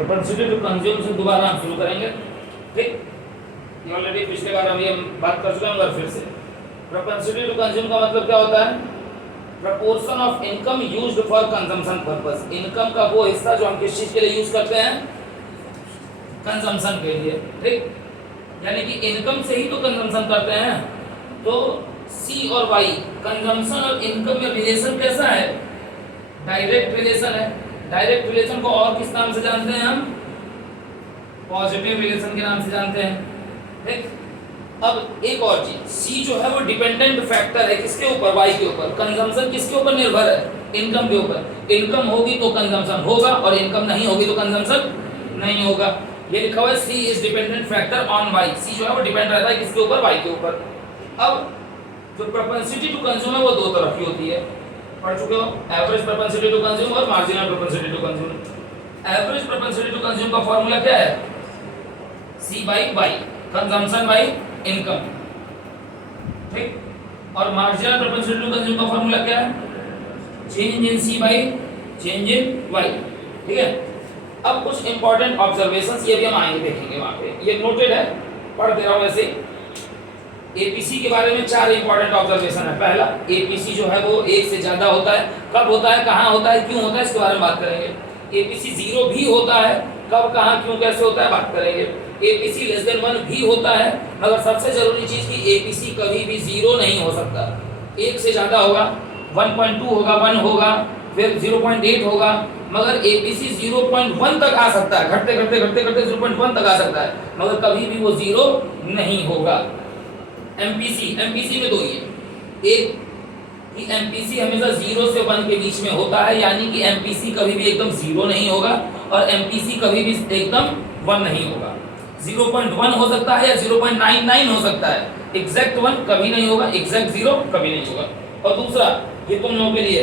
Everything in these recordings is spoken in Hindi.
प्रोपेंसिटी टू कंज्यूम से दोबारा हम शुरू करेंगे। ठीक, ये ऑलरेडी पिछले बार अभी हम बात कर चुके हैं, फिर से प्रोपेंसिटी टू कंज्यूम का मतलब क्या होता है? Proportion of income used for consumption purpose. Income का वो हिस्सा जो हम किस चीज के लिए यूज करते हैं? कंजम्पशन के लिए। ठीक, यानी कि इनकम से ही तो कंजम्पशन करते हैं। तो सी और वाई, कंजम्पशन और इनकम में रिलेशन कैसा है? डायरेक्ट रिलेशन है। डायरेक्ट रिलेशन को और किस नाम से जानते हैं हम? पॉजिटिव रिलेशन के नाम से जानते हैं। ठीक, अब एक और चीज, सी जो है वो डिपेंडेंट फैक्टर है किसके ऊपर? वाई के ऊपर। कंजम्पशन किसके ऊपर निर्भर है? इनकम के ऊपर। इनकम होगी तो कंजम्पशन होगा और इनकम नहीं होगी तो कंजम्पशन नहीं होगा। ये लिखा हुआ है C is dependent factor on Y. C जो है वो डिपेंड रहता है किसके ऊपर? वाई के ऊपर। अब जो प्रोपेंसिटी टू कंज्यूम है वो दो तरह की होती है, पढ़ चुके हो, एवरेज प्रोपेंसिटी टू कंज्यूम और marginal propensity to consume. Average propensity to consume का फार्मूला क्या है? C by Y, consumption by income. ठीक, और मार्जिनल प्रोपेंसिटी टू कंज्यूम का फार्मूला क्या है? Change in C by change in Y. ठीक है, अब कुछ इंपॉर्टेंट ऑब्जर्वेशंस ये भी हम आएंगे देखेंगे वहां पे, ये नोटेड है, पढ़ दे रहा हूं वैसे। एपीसी के बारे में 4 इंपॉर्टेंट ऑब्जर्वेशन है। पहला, एपीसी जो है वो एक से ज्यादा होता है। कब होता है, कहां होता है, क्यों होता है, इसके बारे में बात करेंगे। एपीसी 0 भी होता है, कब, कहां, क्यों, कैसे होता है, बात करेंगे। एपीसी लेस देन 1 भी होता है, मगर सबसे जरूरी चीज की एपीसी कभी भी 0 नहीं हो सकता। एक से ज्यादा होगा, 1.2 होगा, 1 होगा, फिर 0.8 होगा, मगर एपीसी 0.1 तक आ सकता है। घटते घटते घटते घटते 0.1 तक आ सकता है, मगर कभी भी वो 0 नहीं होगा। एमपीसी में दो ही है। एक कि एमपीसी हमेशा 0 से 1 के बीच में होता है, यानी कि एमपीसी कभी भी एकदम 0 नहीं होगा और एमपीसी कभी भी एकदम 1 नहीं होगा। 0.1 हो सकता है या 0.99 हो सकता है, एग्जैक्ट 1 कभी नहीं होगा, एग्जैक्ट 0 कभी नहीं होगा। और दूसरा, ये तुम लोगों के लिए,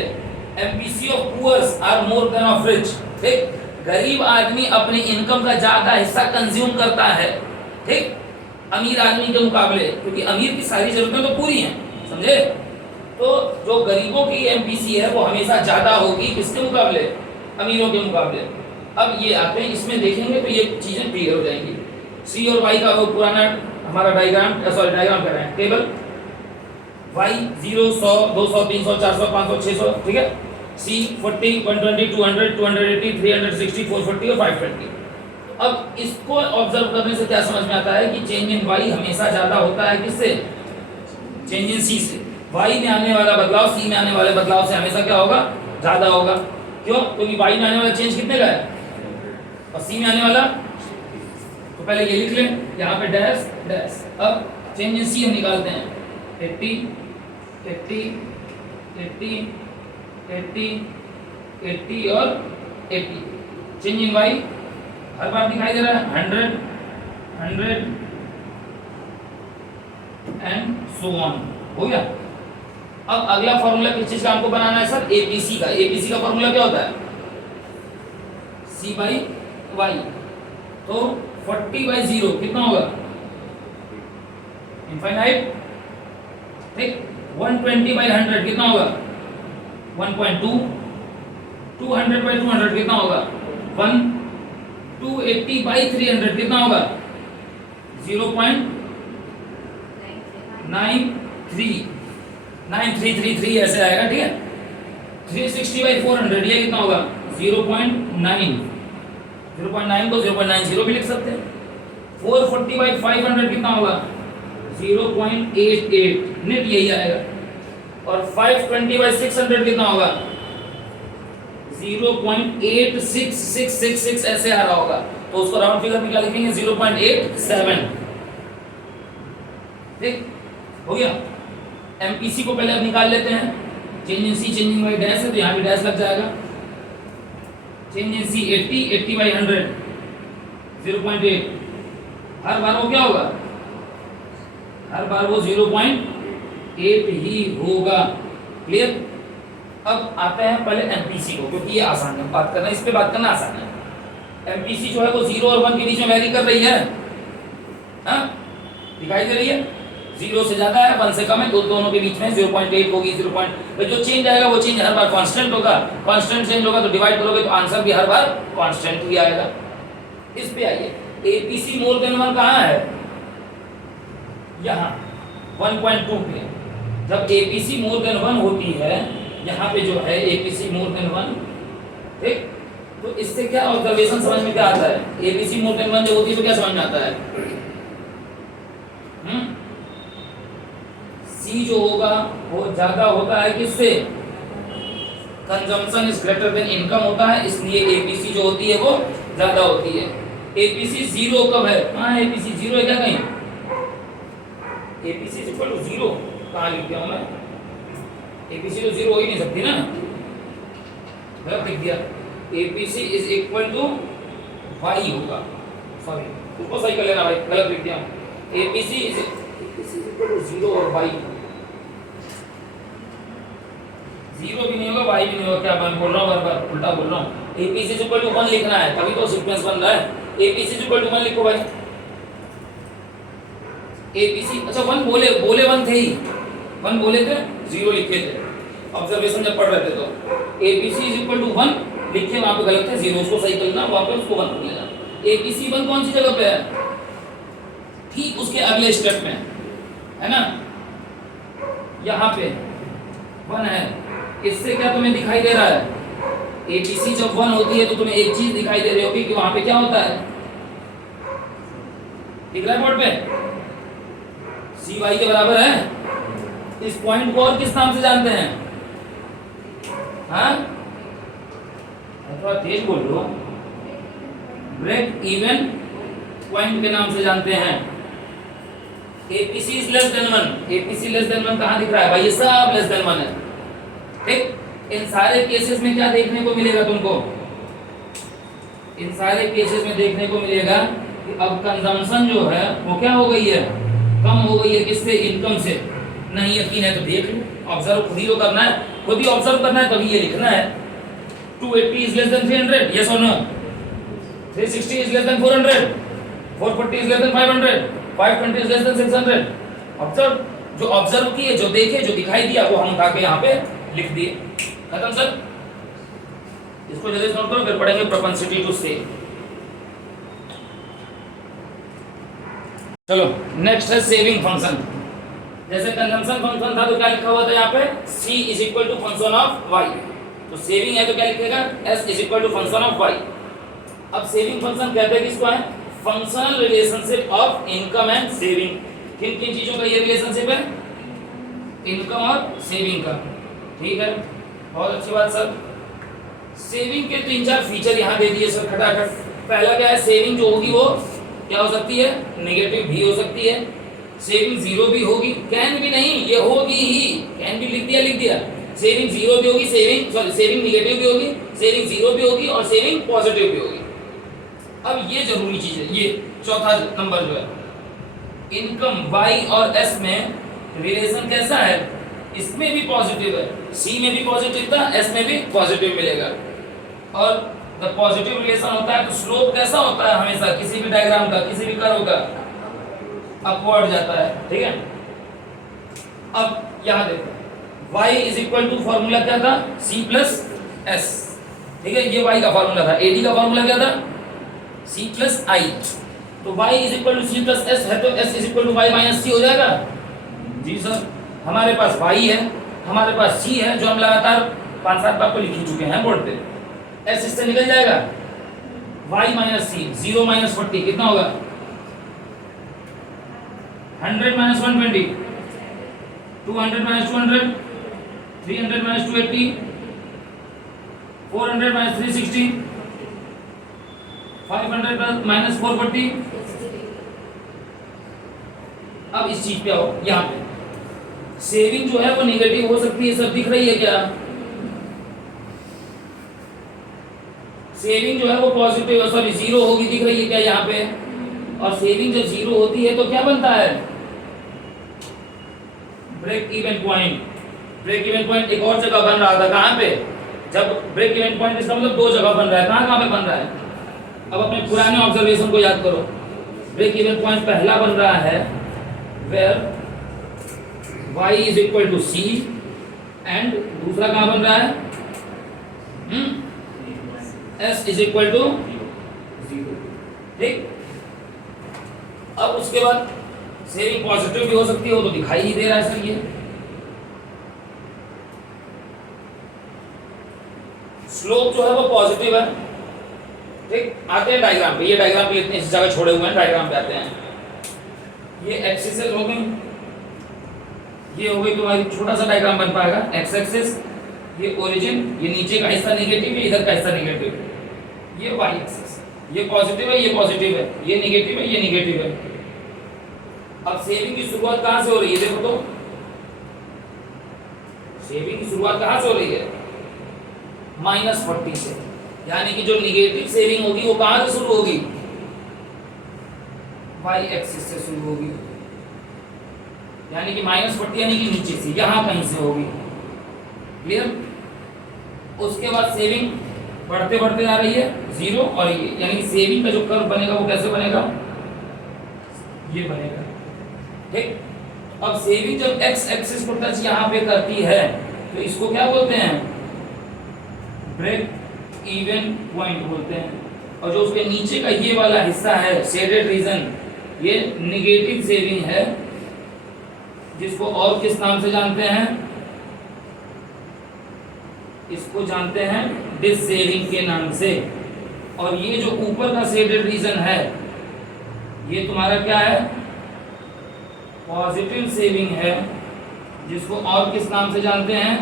MPC of poors are more than of rich. ठीक, गरीब आदमी अपनी इनकम का ज्यादा हिस्सा कंज्यूम करता है, ठीक, अमीर आदमी के मुकाबले, क्योंकि अमीर की सारी जरूरतें तो पूरी हैं, समझे। तो जो गरीबों की एमपीसी है वो हमेशा ज्यादा होगी किसके मुकाबले? अमीरों के मुकाबले। अब ये आते हैं, इसमें देखेंगे तो ये चीजें क्लियर हो जाएंगी। सी और वाई का वो पुराना हमारा डायग्राम, सॉरी डायग्राम कर रहे हैं, टेबल। वाई 0, 100, 200, 300, 400, 500, 600, ठीक है। सी 40, 120, 200, 280, 360, 440 और 520। अब इसको ऑब्जर्व करने से क्या समझ में आता है कि चेंज इन वाई हमेशा ज्यादा होता है किससे? चेंज इन सी से। वाई में आने वाला बदलाव सी में आने वाले बदलाव से हमेशा क्या होगा? ज्यादा होगा। क्यों? क्योंकि वाई में आने वाला चेंज कितने का है और सी में आने वाला, तो पहले ये लिख लें, यहाँ पे डैश डैश। अब चेंज इन सी हम निकालते हैं, 80, 80, 80, 80, 80 और 80। चेंज इन वाई हर बार दिखाई दे रहा है 100, 100 एंड सो ऑन। हो गया। अब अगला फॉर्मूला किस चीज का हमको बनाना है सर? एपीसी का। एपीसी का फॉर्मूला क्या होता है? C by Y. तो 40/0 कितना होगा? इनफाइनाइट। ठीक, 120/100 कितना होगा? 1.2। 200/200 कितना होगा? 1। 280/300 कितना होगा? 0.93, 9333 ऐसे आएगा, ठीक है। 360/400 ये कितना होगा? 0.9। 0.9 को 0.90 भी लिख सकते हैं। 440/500 कितना होगा? 0.88, नेट यही आएगा। और 520/600 कितना होगा? 0.86666 ऐसे आ रहा होगा, तो उसको राउंड फिगर में क्या लिखेंगे? 0.87। ठीक, हो गया। एमपीसी को पहले अब निकाल लेते हैं। Change in C, changing by dash है तो यहाँ भी डैश लग जाएगा। चेंज इन सी 80, 80/100, 0.8। हर बार वो क्या होगा? हर बार वो 0.8 ही होगा। क्लियर। अब आते हैं पहले एमपीसी को, क्योंकि ये आसान है बात करना, इस पे बात करना आसान है। एमपीसी जो है वो 0 और 1 के बीच में वेरी कर रही है, हाँ दिखाई दे रही है। 0 से ज्यादा है, 1 से कम है, तो दोनों के बीच में 0.8 होगी। 0. जो चेंज आएगा वो चेंज हर बार कांस्टेंट होगा। कांस्टेंट चेंज होगा तो डिवाइड करोगे तो आंसर भी हर बार कांस्टेंट ही आएगा। इस पे आइए, एपीसी मोर देन 1 कहाँ है? यहाँ 1.2 पे। जब एपीसी मोर देन 1 होती है, यहाँ पे जो है एपीसी मोर देन 1, ठीक, तो इससे क्या ऑब्जर्वेशन समझ में क्या आता है? एबीसी मोर देन 1 जो होती है तो क्या समझ में आता है? सी जो होगा वो ज्यादा होता है किससे? Consumption is greater than income होता है, इसलिए एबीसी जो होती है वो ज्यादा होती है। एबीसी जीरो कब है? कहाँ एबीसी जीरो है क्या कहीं? ABC is equal to zero कहाँ लिख दिया हूँ मैं? एबीसी तो जीरो हो ही नहीं सकती ना, गलत लिख दिया। APC is equal to Y होगा, सॉरी उसको सही कर लेना भाई, गलत लिख दिया। APC is equal to zero और वाई जीरो भी नहीं होगा, वाई भी नहीं होगा। क्या मैं बोल रहा हूँ, बार उल्टा बोल रहा हूँ। एपीसी इज इक्वल टू 1 लिखना है, तभी तो सीक्वेंस बन रहा है। एपीसी इज इक्वल टू 1 लिखो भाई। एपीसी अच्छा 1 बोले 1 थे ही, 1 बोले थे, 0 लिखे थे ऑब्जर्वेशन जब पढ़ रहे थे तो। एपीसी इज इक्वल टू 1 लिखे, वहां पे गलत है, 0 उसको सही करना, वहां पे उसको 1 कर लेना। एपीसी 1 कौन सी जगह पे है? ठीक उसके अगले स्टेप में है ना, यहाँ पे 1 है। इससे क्या तुम्हें दिखाई दे रहा है? एपीसी जब 1 होती है तो तुम्हें एक चीज दिखाई दे रही होगी कि वहां पे क्या होता है, दिख रहा है बोर्ड पे? सी वाई के बराबर है। इस पॉइंट को और किस नाम से जानते हैं? हाँ थोड़ा तेज बोल लो। ब्रेक इवन पॉइंट के नाम से जानते हैं। APC is less than 1, APC less than 1 कहाँ दिख रहा है भाई? ये सब लेस देन 1 है, ठीक। इन सारे केसेस में क्या देखने को मिलेगा तुमको? इन सारे केसेस में देखने को मिलेगा कि अब कंजम्पशन जो है वो क्या हो गई है? कम हो गई है। किससे? इनकम से। नहीं यकीन है तो देख लो, ऑब्जर्व खुद ही तो करना है, खुद ही ऑब्जर्व करना है, तभी ये लिखना है। 280 is less than 300, yes or no? 360 is less than 400, 440 is less than 500, 520 is less than 600। Observe, जो ऑब्जर्व किए, जो देखे, जो दिखाई दिया वो हम उठा के यहाँ पे लिख दिए, खत्म सर। इसको जल्दी नोट करो, फिर पढ़ेंगे प्रोपेंसिटी टू से। चलो नेक्स्ट है सेविंग फंक्शन। जैसे कंजम्पशन फंक्शन था तो क्या लिखा हुआ था यहाँ पे? C is equal to function of y। तो सेविंग है तो क्या लिखेगा? S is equal to function of y। अब सेविंग फंक्शन कहते हैं किसको है? Functional relationship of income and saving. किन किन चीजों का ये रिलेशनशिप है? इनकम और सेविंग का, ठीक है, बहुत अच्छी बात सर। सेविंग के 3-4 फीचर यहाँ दे दिए सर खटाखट। पहला क्या है? सेविंग जो होगी वो क्या हो सकती है? नेगेटिव भी हो सकती है। सेविंग जीरो भी होगी, कैन भी नहीं, ये होगी ही। कैन भी लिख दिया। सेविंग जीरो भी होगी, सेविंग निगेटिव भी होगी, सेविंग जीरो भी होगी और सेविंग पॉजिटिव भी होगी। अब ये जरूरी चीज है, ये चौथा नंबर जो है, इनकम y और s में रिलेशन कैसा है? इसमें भी पॉजिटिव है, c में भी पॉजिटिव था, s में भी पॉजिटिव मिलेगा। और जब पॉजिटिव रिलेशन होता है तो स्लोप कैसा होता है? हमेशा किसी भी डायग्राम का, किसी भी कर्व का अपवर्ड जाता है, ठीक है। अब यहाँ देखो, y is equal to formula क्या था? c प्लस s, ठीक है, ये y का फॉर्मूला था। ad का फॉर्मूला क्या था? c plus i। तो y is equal to c plus s है तो s is equal to y minus c हो जाएगा। जी सर, हमारे पास y है, हमारे पास c है, जो हम लगातार 5-7 बार तो लिख ही चुके हैं बोर्ड पे। s इससे निकल जाएगा, y माइनस c, 0 माइनस 40 कितना होगा? 100 minus 120, 200 minus 200, 300 minus 280, 400 minus 360, 500 minus 440। अब इस चीज पे आओ, यहाँ पे सेविंग जो है वो नेगेटिव हो सकती है सर, दिख रही है क्या? सेविंग जो है वो पॉजिटिव, सॉरी जीरो होगी, दिख रही है क्या यहाँ पे? और सेविंग जब जीरो होती है तो क्या बनता है? Break even point. Break even point एक और जगह बन रहा था, कहाँ पे? जब ब्रेक इवन पॉइंट, इसका मतलब 2 जगह बन रहा है। कहाँ पे बन रहा है? अब अपने पुराने ऑब्जर्वेशन को याद करो। ब्रेक इवन पॉइंट पहला बन रहा है where y is equal to c, and दूसरा कहाँ बन रहा है? s is equal to 0। ठीक। अब उसके बाद सेविंग पॉजिटिव भी हो सकती है, वो तो दिखाई ही दे रहा है सर ये। स्लोप जो है वो पॉजिटिव है, ठीक। आते हैं डायग्राम पे, ये डायग्राम पे इतनी जगह छोड़े हुए हैं, डायग्राम पे आते हैं। ये एक्सिस हो गई, ये हो गई तुम्हारी, छोटा सा डायग्राम बन पाएगा। एक्स एक्सिस, ये ओरिजिन, ये नीचे का हिस्सा नेगेटिव है, इधर का हिस्सा नेगेटिव है। ये वाई एक्सिस, ये पॉजिटिव है, ये पॉजिटिव है, ये नेगेटिव है, ये नेगेटिव है। अब सेविंग की शुरुआत कहां से हो रही है, देखो तो सेविंग की शुरुआत कहां से हो रही है, -40 से। यानी कि जो निगेटिव सेविंग होगी वो कहां से शुरू होगी, वाई एक्सिस से शुरू होगी। यानी कि -40 यानी कि नीचे से, यहां कहीं से होगी। क्लियर। उसके बाद सेविंग बढ़ते बढ़ते आ रही है 0, और ये यानी सेविंग का जो कर्व बनेगा वो कैसे बनेगा, ये बनेगा, ठीक। अब सेविंग जब एक्स एक्सिस को टच यहां पे करती है तो इसको क्या बोलते हैं, ब्रेक इवन पॉइंट बोलते हैं। और जो उसके नीचे का ये वाला हिस्सा है शेडेड रीजन, ये निगेटिव सेविंग है, जिसको और किस नाम से जानते हैं, इसको जानते हैं डिस सेविंग के नाम से। और ये जो ऊपर का शेडेड रीजन है ये तुम्हारा क्या है, पॉजिटिव सेविंग है, जिसको और किस नाम से जानते हैं,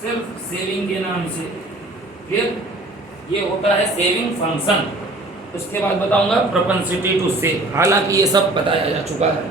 सिर्फ सेविंग के नाम से। फिर ये होता है सेविंग फंक्शन। उसके बाद बताऊंगा प्रोपेंसिटी टू सेव, हालांकि ये सब बताया जा चुका है।